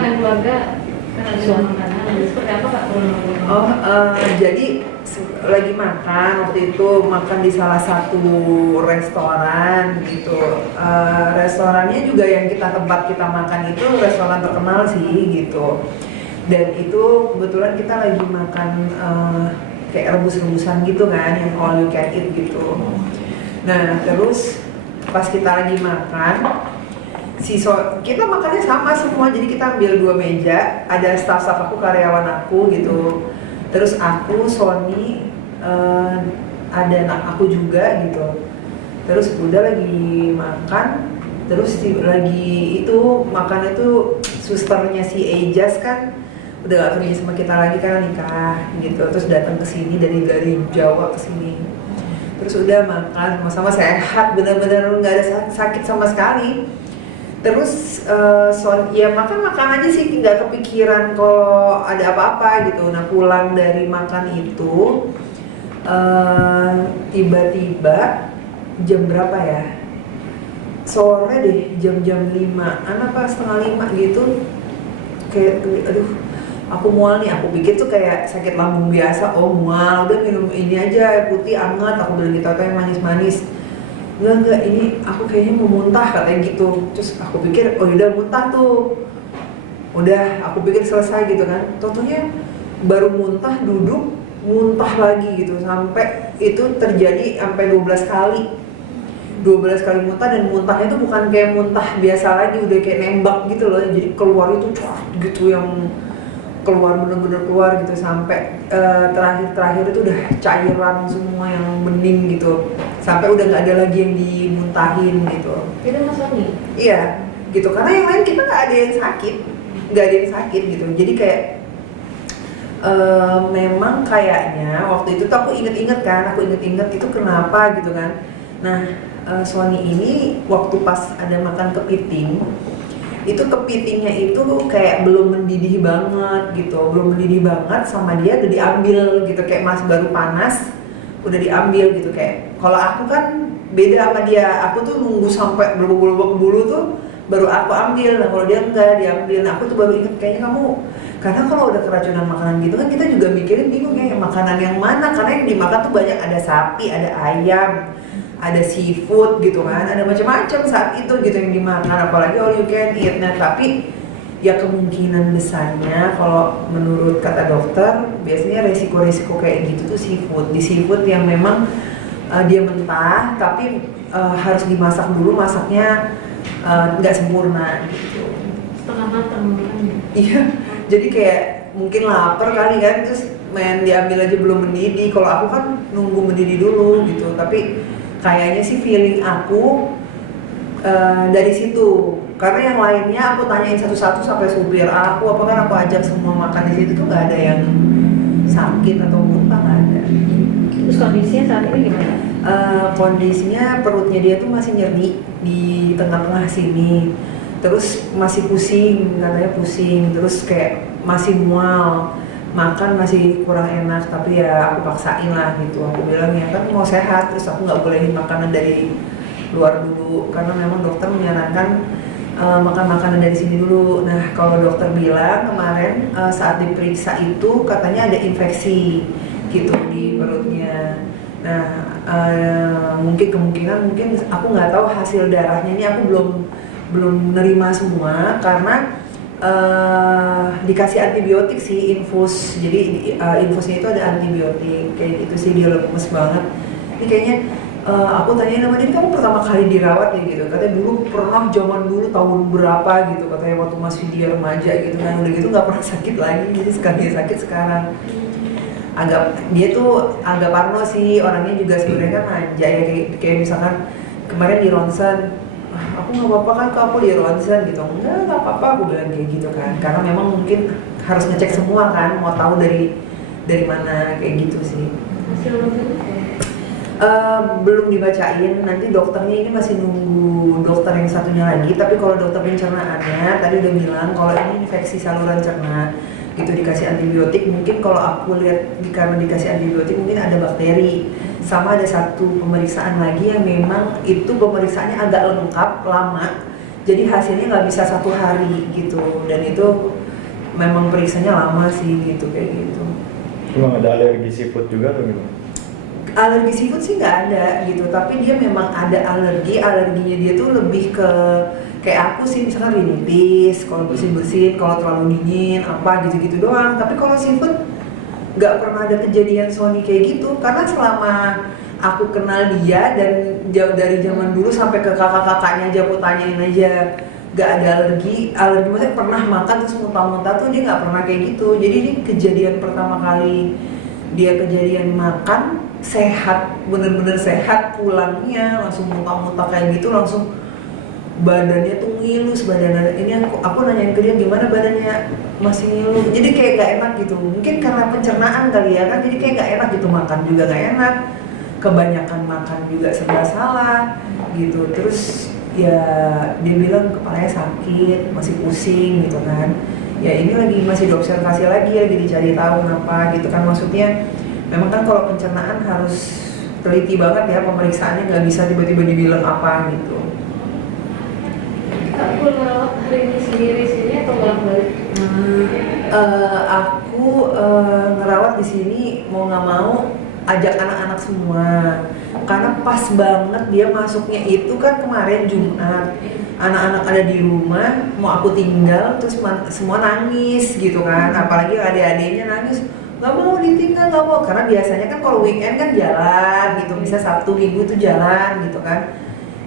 makanan keluarga kan ada dua makanan, jadi seperti apa Kak? Jadi lagi makan waktu itu makan di salah satu restoran gitu. Restorannya juga yang tempat kita makan itu restoran terkenal sih gitu. Dan itu kebetulan kita lagi makan kayak rebus-rebusan gitu kan, yang all you can eat gitu. Nah terus pas kita lagi makan, kita makannya sama semua, jadi kita ambil 2 meja, ada staff-staff aku, karyawan aku gitu. Terus aku, Sony, ada anak aku juga gitu. Terus udah lagi makan, terus lagi itu makan itu susternya si Ejas kan udah gak kerja sama kita lagi karena nikah gitu. Terus datang ke sini dari Jawa ke sini. Terus udah makan sama-sama sehat, benar-benar nggak ada sakit sama sekali. Terus ya makan aja sih, nggak kepikiran kalau ada apa-apa gitu. Nah pulang dari makan itu tiba-tiba jam berapa ya, sore deh, jam 5-an apa setengah 5 gitu, kayak aduh aku mual nih. Aku pikir tuh kayak sakit lambung biasa, oh mual, udah minum ini aja air putih anget, aku bilang gitu, atau yang manis-manis. Enggak, ini aku kayaknya mau muntah katanya gitu. Terus aku pikir, oh udah muntah tuh. Udah, aku pikir selesai gitu kan. Totonya baru muntah, duduk, muntah lagi gitu. Sampai itu terjadi sampai 12 kali. 12 kali muntah, dan muntahnya itu bukan kayak muntah biasa lagi, udah kayak nembak gitu loh. Jadi keluar itu gitu, yang keluar bener-bener keluar gitu, sampai terakhir itu udah cairan semua yang bening gitu, sampai udah nggak ada lagi yang dimuntahin gitu. Itu Mas Sony? Iya gitu, karena yang lain kita nggak ada yang sakit gitu. Jadi kayak memang kayaknya waktu itu tuh aku inget-inget itu kenapa gitu kan. Nah Sony ini waktu pas ada makan kepiting, itu kepitingnya itu kayak belum mendidih banget gitu, sama dia udah diambil gitu, kayak masih baru panas udah diambil gitu. Kayak kalau aku kan beda sama dia, aku tuh nunggu sampai berubah bulu tuh baru aku ambil. Nah kalau dia enggak diambil. Nah aku tuh baru inget, kayaknya kamu, karena kalau udah keracunan makanan gitu kan kita juga mikirin, bingung ya makanan yang mana, karena yang dimakan tuh banyak, ada sapi, ada ayam, ada seafood gitu kan, ada macam-macam saat itu gitu yang dimakan, apalagi all you can eat. Nah tapi ya kemungkinan besarnya kalau menurut kata dokter, biasanya resiko-resiko kayak gitu tuh seafood. Di seafood yang memang dia mentah tapi harus dimasak dulu, masaknya nggak sempurna gitu, setengah matang kan? Iya, jadi kayak mungkin lapar kali kan, terus main diambil aja belum mendidih. Kalau aku kan nunggu mendidih dulu gitu. Tapi kayaknya sih feeling aku dari situ, karena yang lainnya aku tanyain satu-satu sampai supir aku, apa kan aku ajak semua makan di situ tuh nggak ada yang sakit atau muntah, nggak ada. Terus kondisinya saat ini gimana? Kondisinya perutnya dia tuh masih nyeri di tengah-tengah sini, terus masih pusing, katanya pusing, terus kayak masih mual, makan masih kurang enak. Tapi ya aku paksain lah gitu, aku bilang ya kan mau sehat, terus aku nggak bolehin makanan dari luar dulu, karena memang dokter menyarankan makan makanan dari sini dulu. Nah kalau dokter bilang kemarin saat diperiksa itu katanya ada infeksi gitu di perutnya. Nah mungkin kemungkinan, mungkin aku nggak tahu hasil darahnya, ini aku belum nerima semua, karena dikasih antibiotik sih, infus. Jadi infusnya itu ada antibiotik kayak gitu sih, dia lemes banget. Ini kayaknya aku tanya nama dia, kamu pertama kali dirawat ya gitu, katanya dulu pernah zaman dulu tahun berapa gitu, katanya waktu masih dia remaja gitu kan, udah gitu nggak pernah sakit lagi, jadi sekali sakit sekarang. Dia tuh agak parno sih orangnya juga sebenarnya, kan manja ya, kayak misalkan kemarin di ronsen, aku nggak apa-apa kan kok, aku di ronsen gitu, nggak apa-apa aku bilang kayak gitu kan, karena memang mungkin harus ngecek semua kan, mau tahu dari mana kayak gitu sih. Hasil ronsen belum dibacain, nanti dokternya ini masih nunggu dokter yang satunya lagi. Tapi kalau dokter pencernaannya tadi udah bilang kalau ini infeksi saluran cerna gitu, dikasih antibiotik. Mungkin kalau aku lihat karena dikasih antibiotik mungkin ada bakteri. Sama ada satu pemeriksaan lagi yang memang itu pemeriksaannya agak lengkap, lama. jadi hasilnya nggak bisa satu hari gitu, dan itu memang periksanya lama sih gitu kayak gitu. Emang ada alergi seafood juga atau gimana? Alergi seafood sih nggak ada gitu, tapi dia memang ada alerginya dia tuh lebih ke kayak aku sih, misalkan rinitis, kalau bersin-bersin, kalau terlalu dingin, apa gitu-gitu doang. Tapi kalau seafood nggak pernah ada kejadian Sony kayak gitu, karena selama aku kenal dia dan jauh dari zaman dulu sampai ke kakak-kakaknya aja aku tanyain aja, nggak ada alergi maksudnya pernah makan terus muntah-muntah tuh dia nggak pernah kayak gitu. Jadi ini kejadian pertama kali dia kejadian makan sehat, bener-bener sehat, pulangnya langsung muntah-muntah kayak gitu, langsung badannya tuh ngilus, badannya ini aku nanyain ke dia gimana badannya, masih ngilu, jadi kayak gak enak gitu. Mungkin karena pencernaan kali ya kan, jadi kayak gak enak gitu, makan juga gak enak, kebanyakan makan juga serba salah gitu. Terus ya dia bilang kepalanya sakit, masih pusing gitu kan. Ya ini masih diobservasi lagi ya, jadi dicari tahu kenapa gitu kan. Maksudnya memang kan kalau pencernaan harus teliti banget ya pemeriksaannya, nggak bisa tiba-tiba dibilang apa gitu. Aku ngerawat hari ini sendiri sini atau bolak-balik? Aku ngerawat di sini mau nggak mau ajak anak-anak semua, karena pas banget dia masuknya itu kan kemarin Jumat, anak-anak ada di rumah mau aku tinggal, terus semua nangis gitu kan, apalagi adik-adiknya nangis nggak mau ditinggal, nggak mau, karena biasanya kan kalau weekend kan jalan gitu, bisa Sabtu Minggu tuh jalan gitu kan.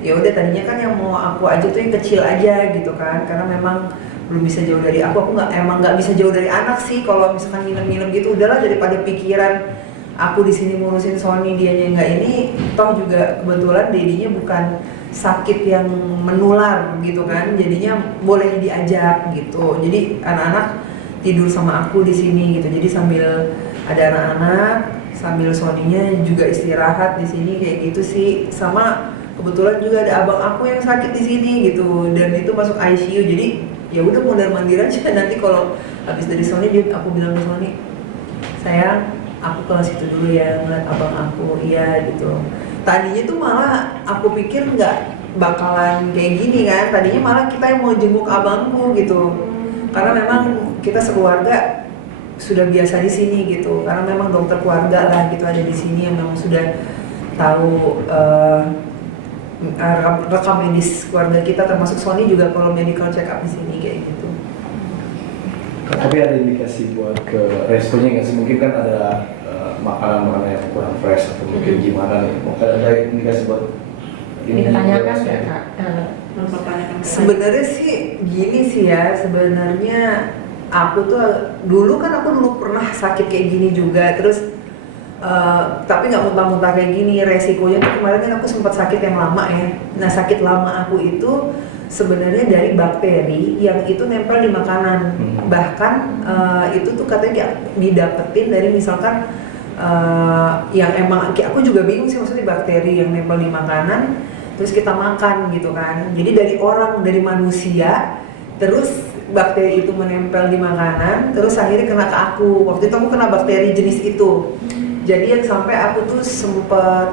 Ya udah tadinya kan yang mau aku aja tuh yang kecil aja gitu kan, karena memang belum bisa jauh dari aku emang nggak bisa jauh dari anak sih. Kalau misalkan minum-minum gitu udahlah, daripada pikiran aku di sini ngurusin Sony dianya nggak ini, toh juga kebetulan dedinya bukan sakit yang menular gitu kan, jadinya boleh diajak gitu. Jadi anak-anak tidur sama aku di sini gitu, jadi sambil ada anak-anak sambil Sony-nya juga istirahat di sini kayak gitu sih. Sama kebetulan juga ada abang aku yang sakit di sini gitu, dan itu masuk ICU, jadi ya udah mondar-mandir aja. Nanti kalau habis dari Sony aku bilang ke Sony, sayang aku ke situ dulu ya ngeliat abang aku, iya gitu. Tadinya tuh malah aku pikir nggak bakalan kayak gini kan, tadinya malah kita yang mau jenguk abangku gitu, karena memang kita sekeluarga sudah biasa di sini gitu, karena memang dokter keluarga lah gitu ada di sini yang memang sudah tahu rekam medis keluarga kita, termasuk Sony juga kalau medical check up di sini kayak gitu. Tapi ada indikasi buat ke restonya nggak sih? Mungkin kan ada makanan-makanan yang kurang fresh atau mungkin gimana nih? Mungkin ada indikasi buat ini? Ditanyakan ya Kak? Sebenarnya sih gini sih ya, sebenarnya aku tuh dulu pernah sakit kayak gini juga, terus tapi nggak muntah-muntah kayak gini. Resikonya tuh kemarin kan aku sempat sakit yang lama ya. Nah sakit lama aku itu sebenarnya dari bakteri yang itu nempel di makanan. Bahkan itu tuh katanya didapetin dari misalkan yang emang aku juga bingung sih, maksudnya bakteri yang nempel di makanan terus kita makan gitu kan. Jadi dari manusia terus bakteri itu menempel di makanan, terus akhirnya kena ke aku. Waktu itu aku kena bakteri jenis itu. Jadi yang sampai aku tuh sempet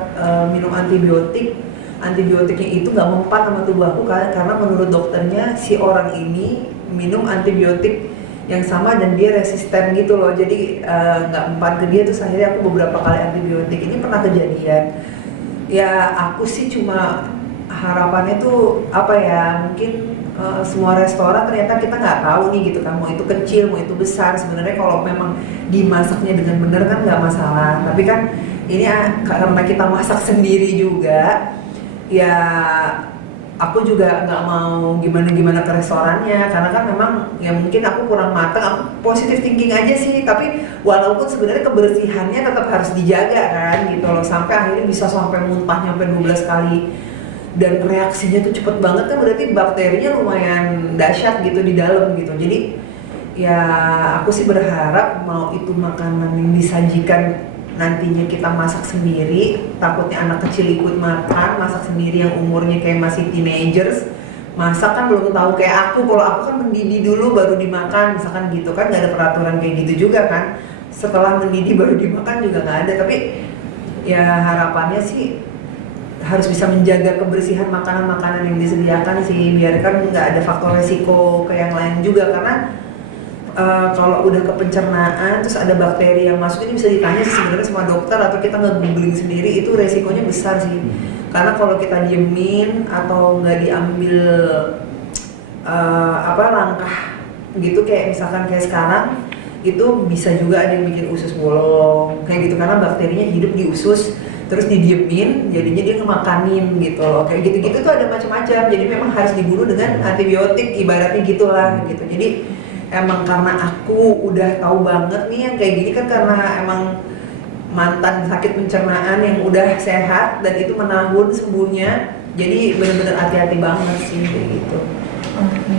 minum antibiotiknya itu nggak mempan sama tubuh aku kan, karena menurut dokternya si orang ini minum antibiotik yang sama dan dia resisten gitu loh, jadi nggak mempan ke dia. Terus akhirnya aku beberapa kali antibiotik. Ini pernah kejadian. Ya aku sih cuma harapannya tuh apa ya, mungkin semua restoran ternyata kita nggak tahu nih gitu kan, mau itu kecil mau itu besar. Sebenarnya kalau memang dimasaknya dengan benar kan nggak masalah, tapi kan ini karena kita masak sendiri juga ya, aku juga nggak mau gimana ke restorannya, karena kan memang ya mungkin aku kurang matang. Aku positive thinking aja sih, tapi walaupun sebenarnya kebersihannya tetap harus dijaga kan gitu loh, sampai akhirnya bisa sampai muntah nyampe 12 kali. Dan reaksinya tuh cepet banget kan, berarti bakterinya lumayan dahsyat gitu di dalam gitu. Jadi ya aku sih berharap mau itu makanan yang disajikan nantinya kita masak sendiri, takutnya anak kecil ikut makan, masak sendiri yang umurnya kayak masih teenagers, masak kan belum tahu kayak aku. Kalau aku kan mendidih dulu baru dimakan misalkan gitu kan, nggak ada peraturan kayak gitu juga kan. Setelah mendidih baru dimakan juga nggak ada. Tapi ya harapannya sih harus bisa menjaga kebersihan makanan-makanan yang disediakan sih, biar kan nggak ada faktor resiko ke yang lain juga, karena kalau udah ke pencernaan terus ada bakteri yang masuk, ini bisa ditanya sih sebenarnya sama dokter atau kita nge-googling sendiri, itu resikonya besar sih. Karena kalau kita diemin atau nggak diambil langkah gitu, kayak misalkan kayak sekarang itu bisa juga ada yang bikin usus bolong kayak gitu, karena bakterinya hidup di usus terus didiemin, jadinya dia ngemakanin gitu loh. Kayak gitu-gitu tuh ada macam-macam, jadi memang harus dibunuh dengan antibiotik ibaratnya gitulah gitu. Jadi emang karena aku udah tahu banget nih yang kayak gini kan, karena emang mantan sakit pencernaan yang udah sehat dan itu menahun sembuhnya, jadi benar-benar hati-hati banget sih kayak gitu. Oke.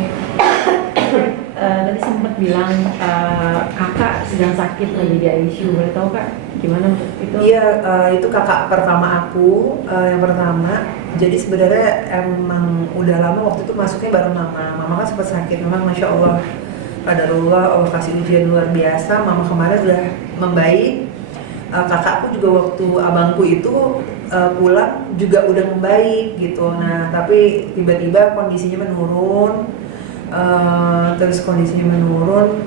Tadi sempat bilang kakak sedang sakit lagi di ICU, boleh tahu kak gimana untuk itu? Iya, itu kakak pertama aku, yang pertama. Jadi sebenarnya emang udah lama waktu itu masuknya bareng mama. Mama kan sempat sakit, memang masya Allah, qadarullah, Allah kasih ujian luar biasa. Mama kemarin udah membaik. Kakakku juga waktu abangku itu pulang juga udah membaik gitu. Nah tapi tiba-tiba kondisinya menurun. Terus kondisinya menurun,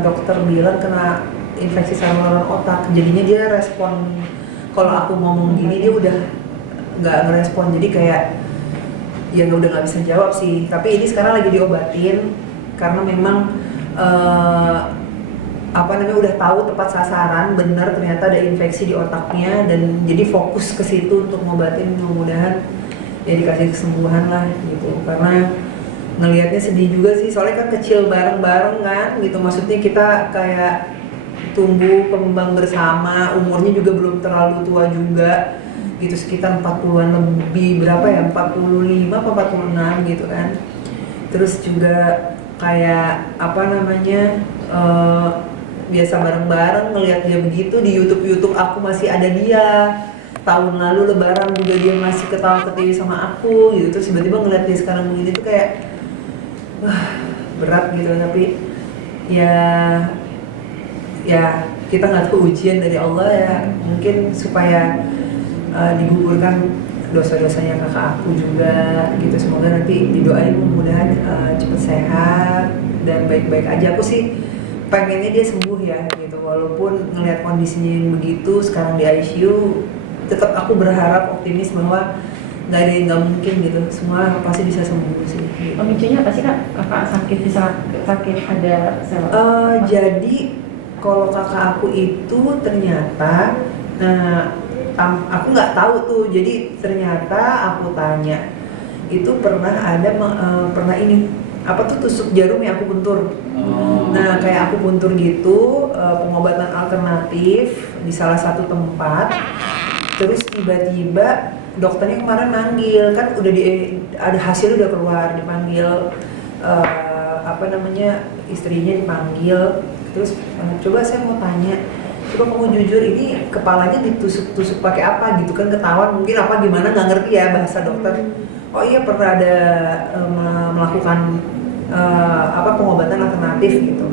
dokter bilang kena infeksi saluran otak, jadinya dia respon, kalau aku ngomong gini dia udah nggak ngerespon, jadi kayak ya udah nggak bisa jawab sih. Tapi ini sekarang lagi diobatin karena memang udah tahu tepat sasaran, benar ternyata ada infeksi di otaknya, dan jadi fokus ke situ untuk ngobatin, mudah-mudahan ya dikasih kesembuhan lah gitu. Karena ngelihatnya sedih juga sih, soalnya kan kecil bareng-bareng kan gitu, maksudnya kita kayak tumbuh kembang bersama, umurnya juga belum terlalu tua juga gitu, sekitar 40-an lebih, berapa ya, 45 atau 46 gitu kan. Terus juga kayak biasa bareng-bareng ngelihat dia begitu. Di YouTube aku masih ada dia, tahun lalu lebaran juga dia masih ketawa-ketiwi sama aku gitu. Terus tiba-tiba ngelihat dia sekarang begini tuh kayak berat gitu. Tapi ya kita nggak tahu, ujian dari Allah ya, mungkin supaya digugurkan dosa-dosanya kakak aku juga gitu. Semoga nanti didoain mudah-mudahan cepet sehat dan baik-baik aja. Aku sih pengennya dia sembuh ya gitu, walaupun ngelihat kondisinya yang begitu sekarang di ICU, tetap aku berharap optimis bahwa nggak ada yang nggak mungkin gitu, semua pasti bisa sembuh sih gitu. Pemicunya apa sih kak? Kakak sakit ada sel? Jadi kalau kakak aku itu ternyata, aku nggak tahu tuh, jadi ternyata aku tanya itu pernah tusuk jarum yang aku puntur. Nah kayak aku puntur gitu, pengobatan alternatif di salah satu tempat. Terus tiba-tiba dokternya kemarin manggil, kan udah ada hasil udah keluar, dipanggil istrinya dipanggil. Terus coba saya mau tanya, coba kamu jujur, ini kepalanya ditusuk-tusuk pakai apa gitu kan, ketahuan mungkin apa gimana, nggak ngerti ya bahasa dokter. Oh iya, pernah ada melakukan pengobatan alternatif gitu.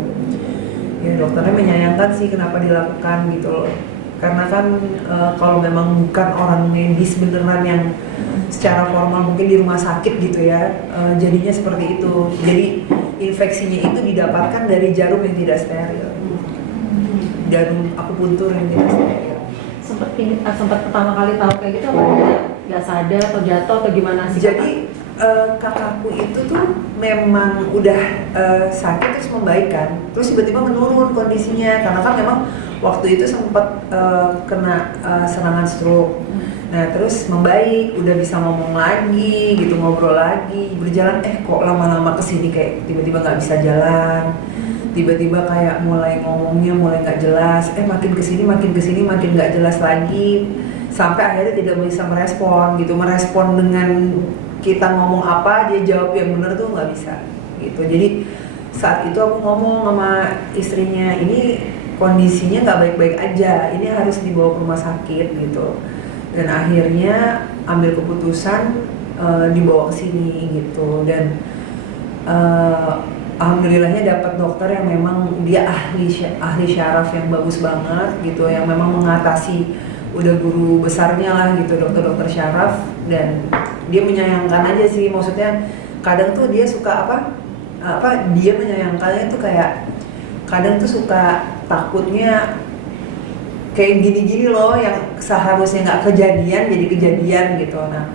Ya dokternya menyayangkan sih kenapa dilakukan gitu loh. Karena kan kalau memang bukan orang medis beneran yang secara formal mungkin di rumah sakit gitu ya, jadinya seperti itu. Jadi infeksinya itu didapatkan dari jarum yang tidak steril. Jarum aku puntur yang tidak steril. Sempat pertama kali tahu kayak gitu apa nggak sadar atau jatuh atau gimana sih? Jadi kakakku itu tuh memang udah sakit terus membaik kan, terus tiba-tiba menurun kondisinya karena kan memang waktu itu sempat kena serangan stroke. Nah terus membaik, udah bisa ngomong lagi gitu, ngobrol lagi, berjalan. Kok lama-lama kesini kayak tiba-tiba nggak bisa jalan, tiba-tiba kayak mulai ngomongnya mulai nggak jelas, makin kesini makin nggak jelas lagi, sampai akhirnya tidak bisa merespon dengan kita ngomong apa dia jawab yang benar tuh nggak bisa gitu. Jadi saat itu aku ngomong sama istrinya, ini kondisinya nggak baik-baik aja, ini harus dibawa ke rumah sakit gitu. Dan akhirnya ambil keputusan dibawa ke sini gitu. Dan alhamdulillahnya dapat dokter yang memang dia ahli syaraf yang bagus banget gitu, yang memang mengatasi udah guru besarnya lah gitu, dokter syaraf, dan dia menyayangkan aja sih, maksudnya kadang tuh dia suka dia menyayangkannya tuh kayak kadang tuh suka takutnya kayak gini-gini loh yang seharusnya nggak kejadian jadi kejadian gitu. Nah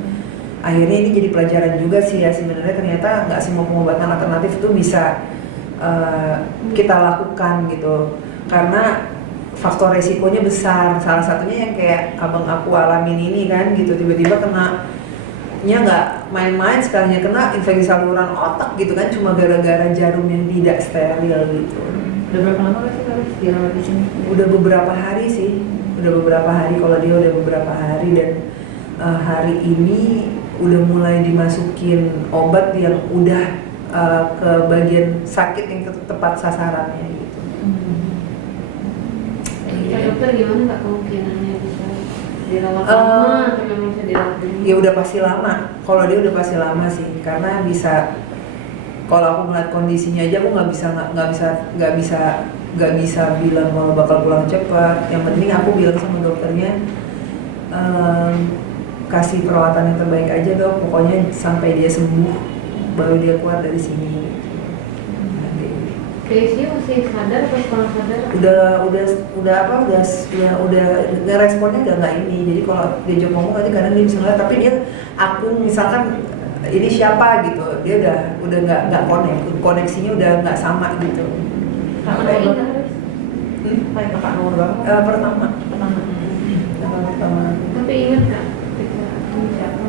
akhirnya ini jadi pelajaran juga sih ya, sebenarnya ternyata nggak semua pengobatan alternatif itu bisa kita lakukan gitu, karena faktor resikonya besar. Salah satunya yang kayak abang aku alamin ini kan gitu, tiba-tiba nya nggak main-main, sekalinya kena infeksi saluran otak gitu kan, cuma gara-gara jarum yang tidak steril gitu. Udah berapa lama sih harus dirawat di sini? Udah beberapa hari sih, udah beberapa hari, kalau dia udah beberapa hari, dan hari ini udah mulai dimasukin obat yang udah ke bagian sakit yang tepat sasarannya gitu. Kata dokter gimana nggak kemungkinannya bisa dirawat lama atau memang bisa dirawat dulu? Ya udah pasti lama, kalau dia udah pasti lama sih, karena bisa, kalau aku ngeliat kondisinya aja aku nggak bisa bilang kalau bakal pulang cepat. Yang penting aku bilang sama dokternya, kasih perawatan yang terbaik aja dok, pokoknya sampai dia sembuh baru dia keluar dari sini. Dia masih sadar atau setengah sadar? Udah responnya udah nggak ini. Jadi kalau dia jawab ngomong nanti kadang dia bisa ngeliat, tapi dia aku misalkan ini siapa gitu, dia udah nggak koneksinya udah nggak sama gitu. Kakak nomor berapa? Kayak kakak nomor berapa? Pertama. Tapi ingat nggak ini siapa?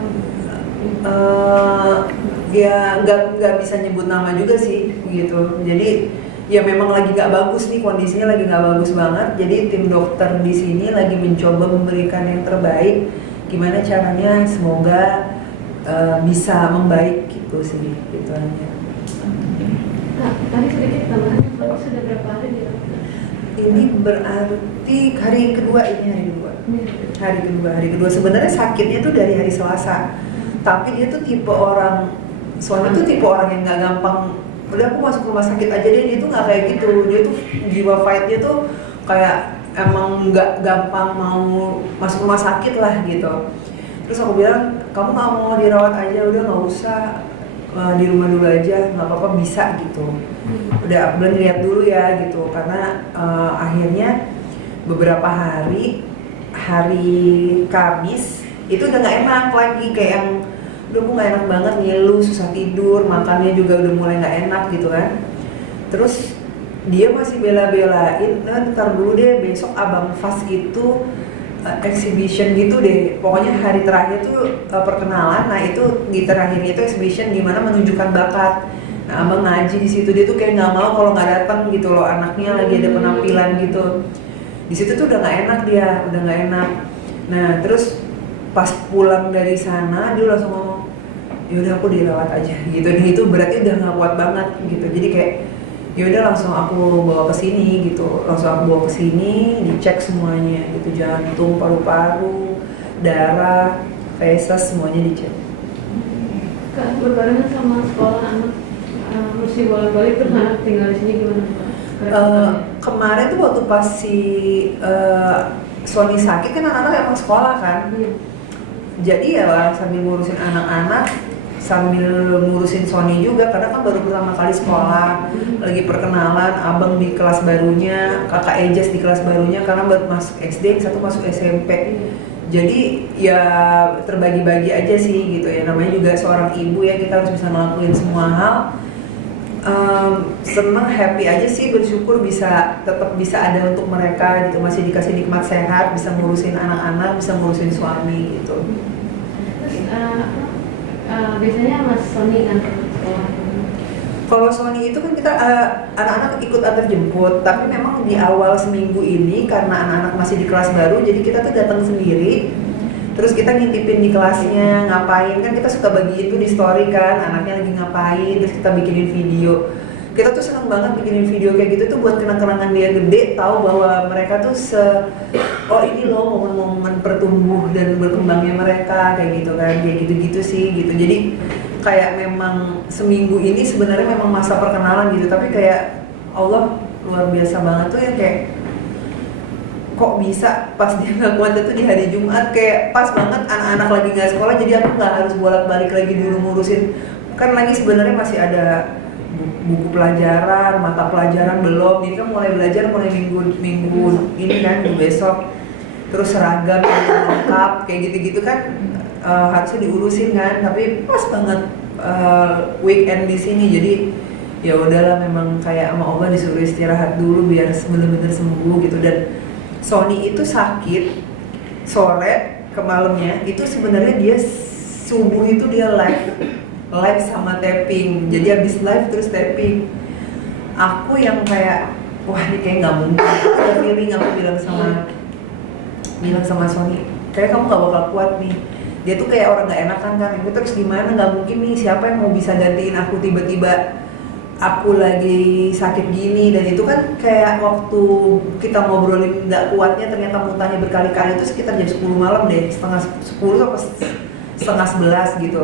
Ya nggak bisa nyebut nama juga sih gitu. Jadi ya memang lagi nggak bagus nih, kondisinya lagi nggak bagus banget. Jadi tim dokter di sini lagi mencoba memberikan yang terbaik. Gimana caranya semoga bisa membaik gitu sih, gitu aja. Nah, tadi sedikit tambahan, Bapak sudah berapa hari di dokter? Ini berarti hari kedua. Hari kedua sebenarnya sakitnya tuh dari hari Selasa. Tapi dia tuh tipe orang, soalnya tuh tipe orang yang nggak gampang. Udah aku masuk rumah sakit aja deh, dia tuh nggak kayak gitu. Dia tuh jiwa fight-nya tuh kayak emang nggak gampang mau masuk rumah sakit lah gitu. Terus aku bilang, kamu nggak mau dirawat aja, udah nggak usah, di rumah dulu aja, nggak apa-apa, bisa gitu. Udah aku bilang lihat dulu ya gitu, karena akhirnya beberapa hari Kamis itu udah nggak enak lagi, kayak yang udah aku nggak enak banget, ngilu, susah tidur, makannya juga udah mulai nggak enak gitu kan. Terus dia masih bela-belain, ntar dulu deh, besok Abang Fas itu exhibition gitu deh, pokoknya hari terakhir tuh perkenalan. Nah itu di terakhirnya itu exhibition gimana menunjukkan bakat. Nah abang ngaji di situ, dia tuh kayak nggak mau kalau nggak datang gitu loh, anaknya lagi ada penampilan gitu. Di situ tuh udah nggak enak dia, udah nggak enak. Nah terus pas pulang dari sana dia langsung ngomong, yaudah aku dirawat aja gitu. Dan itu berarti udah nggak kuat banget gitu. Jadi kayak yaudah langsung aku bawa ke sini gitu, dicek semuanya gitu, jantung, paru-paru, darah, feses, semuanya dicek. Kak, berbarengan sama sekolah anak, mesti bolak-balik terus anak tinggal di sini gimana? Kemarin tuh waktu pas si Sony sakit kan anak-anak emang sekolah kan, jadi ya lah sambil ngurusin anak-anak, sambil ngurusin Sony juga, karena kan baru pertama kali sekolah, lagi perkenalan, abang di kelas barunya, kakak Ejas di kelas barunya, karena baru masuk SD, satu masuk SMP. Jadi ya terbagi-bagi aja sih gitu ya, namanya juga seorang ibu ya, kita harus bisa ngelakuin semua hal. Seneng, happy aja sih, bersyukur tetap bisa ada untuk mereka gitu, masih dikasih nikmat sehat, bisa ngurusin anak-anak, bisa ngurusin suami gitu. Terus biasanya Mas Sony kan sekolah. Kalau Sony itu kan kita anak-anak ikut antar jemput, tapi memang di awal seminggu ini karena anak-anak masih di kelas baru, jadi kita tuh datang sendiri. Terus kita ngintipin di kelasnya ngapain, kan kita suka bagiin tuh di story kan, anaknya lagi ngapain, terus kita bikinin video. Kita tuh seneng banget bikinin video kayak gitu tuh buat kenang-kenangan dia gede, tahu bahwa mereka tuh oh ini loh momen-momen pertumbuh dan berkembangnya mereka kayak gitu kan, kayak gitu-gitu sih gitu. Jadi kayak memang seminggu ini sebenarnya memang masa perkenalan gitu, tapi kayak Allah luar biasa banget tuh ya, kayak kok bisa pas dia nggak kuat itu di hari Jumat, kayak pas banget anak-anak lagi nggak sekolah, jadi aku nggak harus bolak-balik lagi dulu ngurusin, kan lagi sebenarnya masih ada buku pelajaran, mata pelajaran belum, ini kan mulai belajar mulai minggu ini kan, minggu besok, terus seragam yang lengkap kayak gitu-gitu kan harusnya diurusin kan, tapi pas banget weekend di sini, jadi ya udahlah, memang kayak sama Oga disuruh istirahat dulu biar bener-bener sembuh gitu. Dan Sony itu sakit sore ke malamnya, itu sebenarnya dia subuh itu dia live sama tapping, jadi abis live terus tapping. Aku yang kayak wah ini kayak nggak mungkin, ada feeling, aku bilang sama Sony, kayak kamu nggak bakal kuat nih. Dia tuh kayak orang nggak enakan kan, aku terus gimana, nggak mungkin nih, siapa yang mau bisa gantiin aku tiba-tiba aku lagi sakit gini. Dan itu kan kayak waktu kita ngobrolin nggak kuatnya ternyata muntahnya berkali-kali, itu sekitar jam 10 malam deh, setengah 10 atau setengah 11 gitu.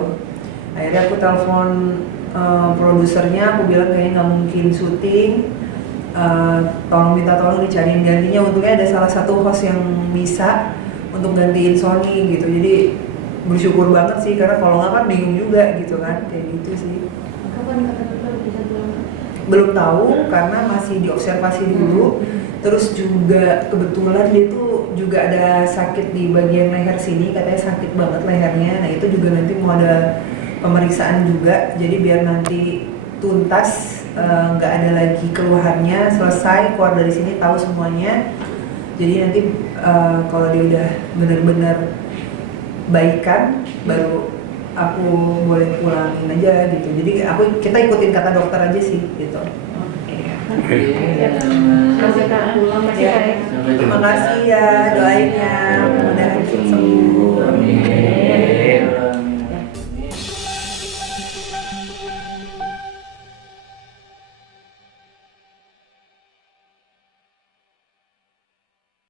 Akhirnya aku telepon produsernya, aku bilang kayaknya nggak mungkin syuting, minta tolong dicariin gantinya. Untungnya ada salah satu host yang bisa untuk gantiin Sony gitu, jadi bersyukur banget sih, karena kalau nggak kan bingung juga gitu kan, kayak gitu sih. Kapan kata dokter bisa pulang? Belum tahu karena masih diobservasi dulu. Terus juga kebetulan dia tuh juga ada sakit di bagian leher sini, katanya sakit banget lehernya. Nah itu juga nanti mau ada pemeriksaan juga, jadi biar nanti tuntas, nggak ada lagi keluhannya, selesai keluar dari sini tahu semuanya. Jadi nanti kalau dia udah benar-benar baikan, baru aku boleh pulangin aja gitu. Jadi kita ikutin kata dokter aja sih gitu. Masih Kak, pulang masih Ya. baik. Terima kasih ya doainnya.